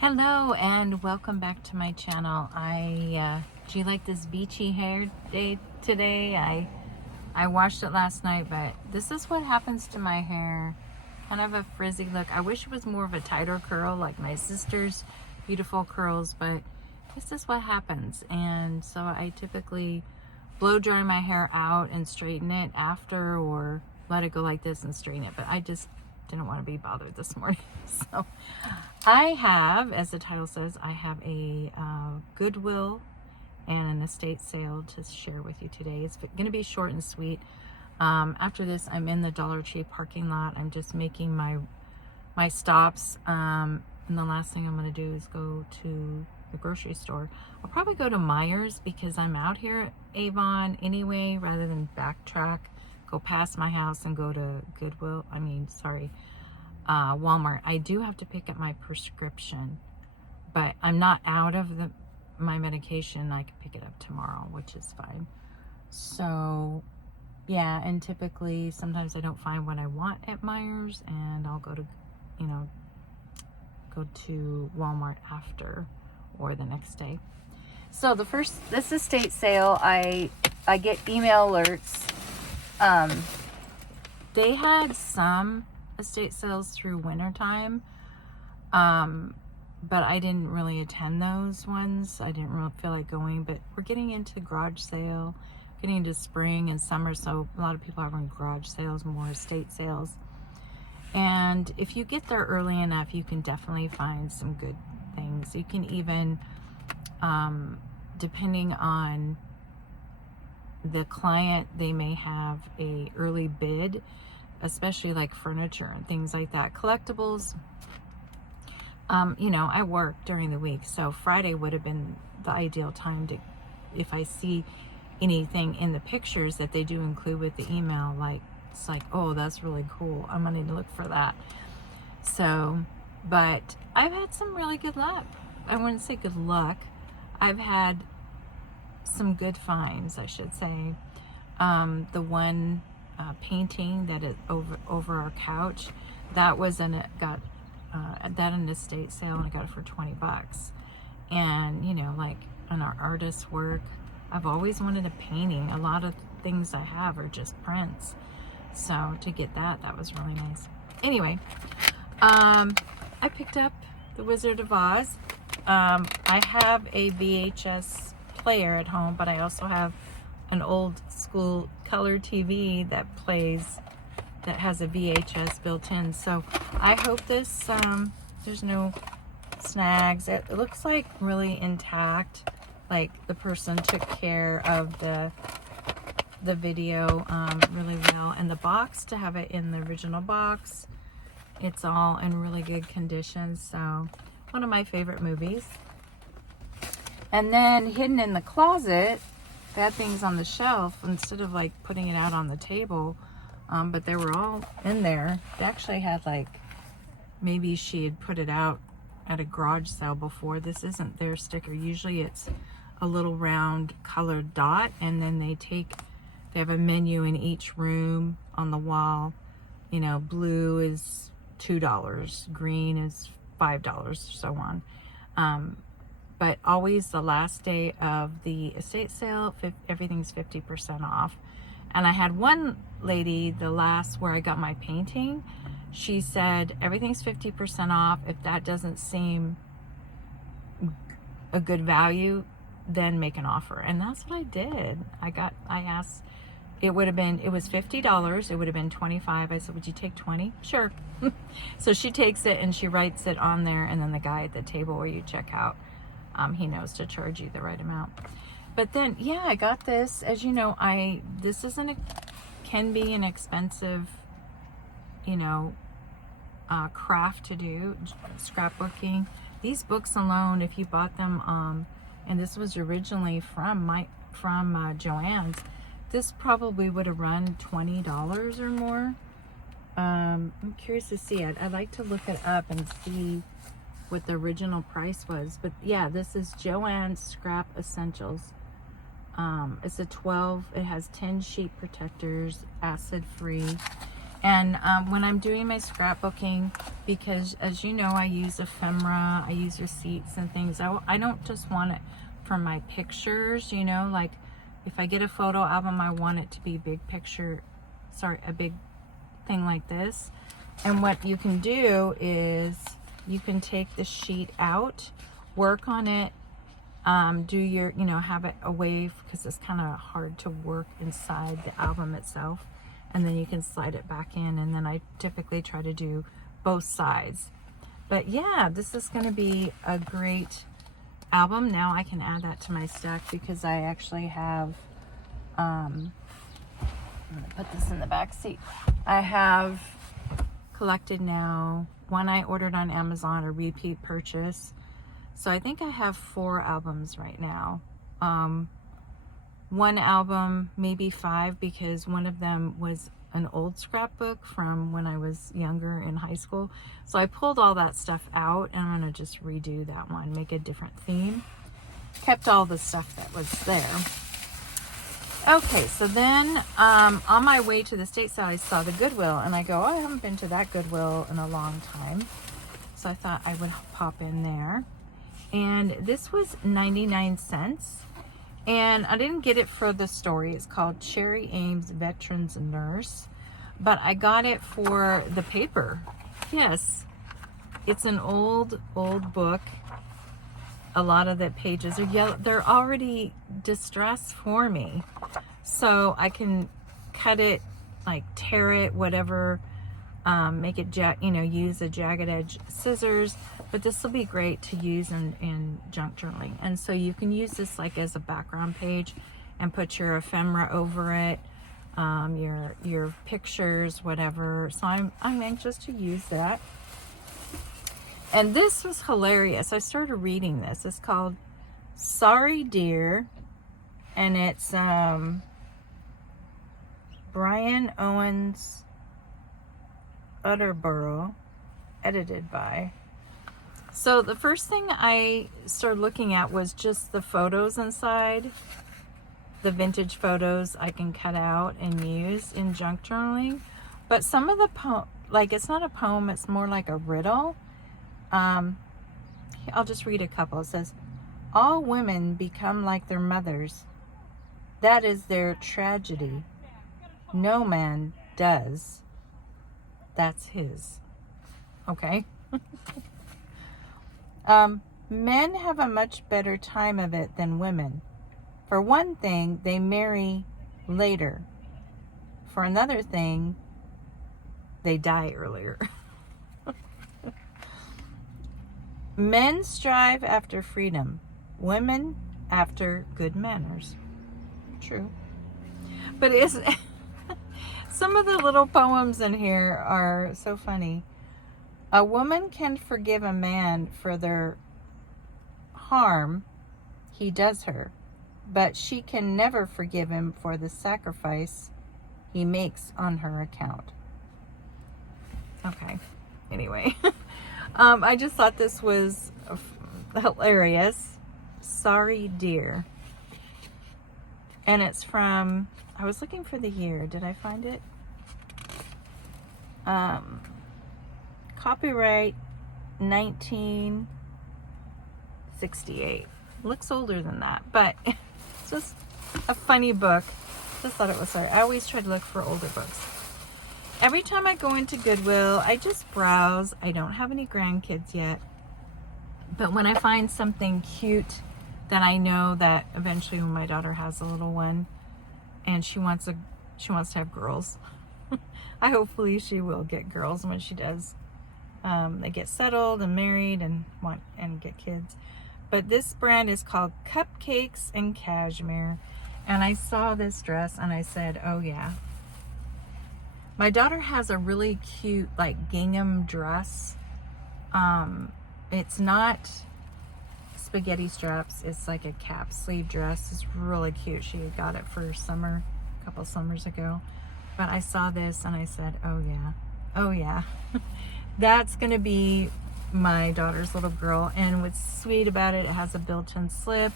Hello and welcome back to my channel. Do you like this beachy hair day today? I washed it last night, but this is what happens to my hair. Kind of a frizzy look. I wish it was more of a tighter curl like my sister's beautiful curls, but this is what happens. And so I typically blow dry my hair out and straighten it after, or let it go like this and straighten it. But I just didn't want to be bothered this morning. So I have, as the title says, I have a Goodwill and an estate sale to share with you today. It's going to be short and sweet. After this, I'm in the Dollar Tree parking lot. I'm just making my stops. And the last thing I'm going to do is go to the grocery store. I'll probably go to Meijer's because I'm out here at Avon anyway, rather than backtrack, go past my house and go to Walmart. I do have to pick up my prescription, but I'm not out of my medication. I can pick it up tomorrow, which is fine. So yeah, and typically sometimes I don't find what I want at Meijer's, and I'll go to Walmart after or the next day. So this estate sale, I get email alerts. They had some estate sales through wintertime, but I didn't really attend those ones. I didn't really feel like going, but we're getting into garage sale, getting into spring and summer, so a lot of people are having garage sales, more estate sales. And if you get there early enough, you can definitely find some good things. You can even, depending on the client, they may have a early bid, especially like furniture and things like that. Collectibles, I work during the week, so Friday would have been the ideal time to, if I see anything in the pictures that they do include with the email, like it's like, oh, that's really cool, I'm gonna need to look for that. So, but I've had some really good luck. I wouldn't say good luck. I've had some good finds, I should say. The one painting that is over our couch, that was an estate sale, and I got it for $20. And like on our artist's work, I've always wanted a painting. A lot of things I have are just prints, so to get that was really nice. Anyway, I picked up The Wizard of Oz. I have a VHS player at home, but I also have an old school color TV that has a VHS built in. So I hope this, there's no snags. It looks like really intact, like the person took care of the video really well. And the box, to have it in the original box, it's all in really good condition. So one of my favorite movies. And then hidden in the closet, I had things on the shelf instead of like putting it out on the table, but they were all in there. They actually had, like, maybe she had put it out at a garage sale before. This isn't their sticker. Usually it's a little round colored dot, and then they have a menu in each room on the wall. Blue is $2, green is $5, so on. But always the last day of the estate sale, everything's 50% off. And I had one lady, where I got my painting, she said, everything's 50% off. If that doesn't seem a good value, then make an offer. And that's what I did. I asked, it was $50. It would have been $25. I said, would you take 20? Sure. So she takes it and she writes it on there. And then the guy at the table where you check out, he knows to charge you the right amount. But then, yeah, I got this. As you know, this can be an expensive, craft to do, scrapbooking. These books alone, if you bought them, and this was originally from Joann's, this probably would have run $20 or more. I'm curious to see it. I'd like to look it up and see what the original price was. But yeah, this is Joann's Scrap Essentials. It's a 12, it has 10 sheet protectors, acid free, And when I'm doing my scrapbooking, because as you know, I use ephemera, I use receipts and things. I don't just want it for my pictures, you know, like if I get a photo album, I want it to be big picture, a big thing like this. And what you can do is you can take the sheet out, work on it, do your, you know, have it away because it's kind of hard to work inside the album itself. And then you can slide it back in, and then I typically try to do both sides. But yeah, this is going to be a great album. Now I can add that to my stack because I actually have, I'm going to put this in the back seat. I have collected now, one I ordered on Amazon, a repeat purchase. So I think I have 4 albums right now. One album, maybe 5, because one of them was an old scrapbook from when I was younger in high school. So I pulled all that stuff out, and I'm going to just redo that one, make a different theme. Kept all the stuff that was there. Okay, so then on my way to the States, I saw the Goodwill, and I go, oh, I haven't been to that Goodwill in a long time. So I thought I would pop in there. And this was 99 cents. And I didn't get it for the story. It's called Cherry Ames Veterans Nurse. But I got it for the paper. Yes. It's an old book. A lot of the pages are yellow. They're already distressed for me. So I can cut it, like tear it, whatever. Make it, use a jagged edge scissors. But this will be great to use in junk journaling. And so you can use this like as a background page and put your ephemera over it, your pictures, whatever. So I'm anxious to use that. And this was hilarious. I started reading this. It's called Sorry Dear, and it's Brian Owens Utterborough, edited by. So the first thing I started looking at was just the photos inside, the vintage photos I can cut out and use in junk journaling. But some of the it's not a poem, it's more like a riddle. I'll just read a couple. It says, all women become like their mothers. That is their tragedy. No man does. That's his. Okay. Men have a much better time of it than women. For one thing, they marry later. For another thing, they die earlier. Men strive after freedom. Women after good manners. True. But some of the little poems in here are so funny. A woman can forgive a man for their harm he does her, but she can never forgive him for the sacrifice he makes on her account. Okay, anyway. I just thought this was hilarious. Sorry Dear. And it's from, I was looking for the year. Did I find it? Copyright 1968. Looks older than that, but it's just a funny book. Just thought it was sorry. I always try to look for older books. Every time I go into Goodwill, I just browse. I don't have any grandkids yet, but when I find something cute that I know that eventually when my daughter has a little one and she wants to have girls, hopefully she will get girls when she does. They get settled and married and get kids. But this brand is called Cupcakes and Cashmere. And I saw this dress and I said, oh yeah. My daughter has a really cute like gingham dress. It's not spaghetti straps. It's like a cap sleeve dress. It's really cute. She got it for summer a couple summers ago. But I saw this and I said, oh yeah. Oh yeah. That's going to be my daughter's little girl. And what's sweet about it, it has a built-in slip.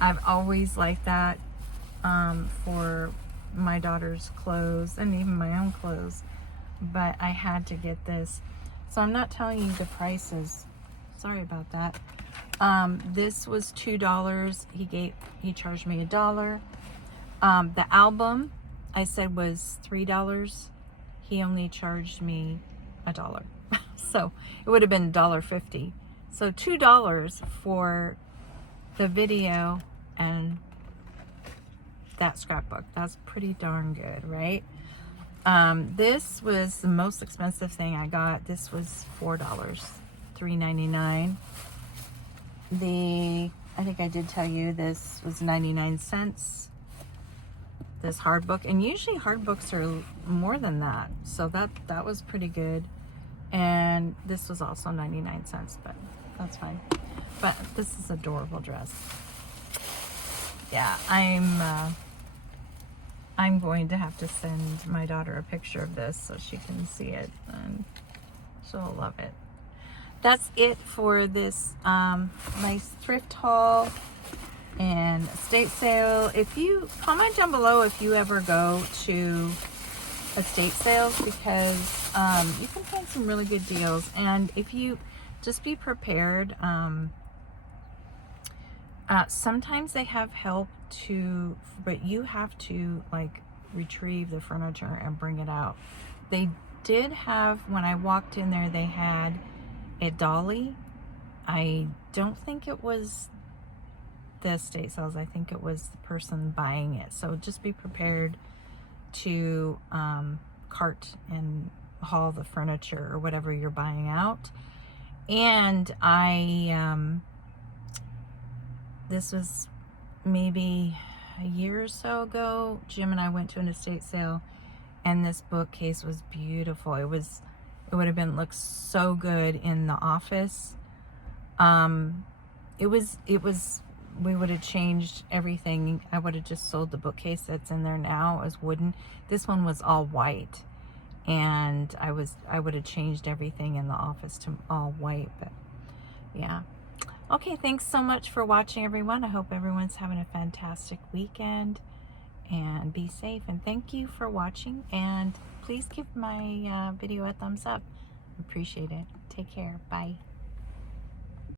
I've always liked that for my daughter's clothes and even my own clothes. but I had to get this. So I'm not telling you the prices. Sorry about that. This was $2. He charged me $1. The album I said was $3. He only charged me $1. So it would have been $1.50. So $2 for the video and that scrapbook. That's pretty darn good, right? This was the most expensive thing I got. This was $4, $3.99. I think I did tell you this was 99 cents. This hard book, and usually hard books are more than that, so that was pretty good. And this was also 99 cents, but that's fine. But this is adorable dress. Yeah, I'm going to have to send my daughter a picture of this so she can see it, and she'll love it. That's it for this nice thrift haul and estate sale. If you comment down below if you ever go to estate sales, because you can find some really good deals. And if you just be prepared, sometimes they have help to, but you have to like retrieve the furniture and bring it out. They did have, when I walked in there, they had a dolly. I don't think it was the estate sales. I think it was the person buying it. So just be prepared to cart and haul the furniture or whatever you're buying out. And this was maybe a year or so ago. Jim and I went to an estate sale, and this bookcase was beautiful. It would have been looked so good in the office. We would have changed everything. I would have just sold the bookcase that's in there now. It was wooden. This one was all white, and I would have changed everything in the office to all white. But yeah. Okay, thanks so much for watching, everyone. I hope everyone's having a fantastic weekend, and be safe. And thank you for watching, and please give my video a thumbs up. Appreciate it. Take care. Bye.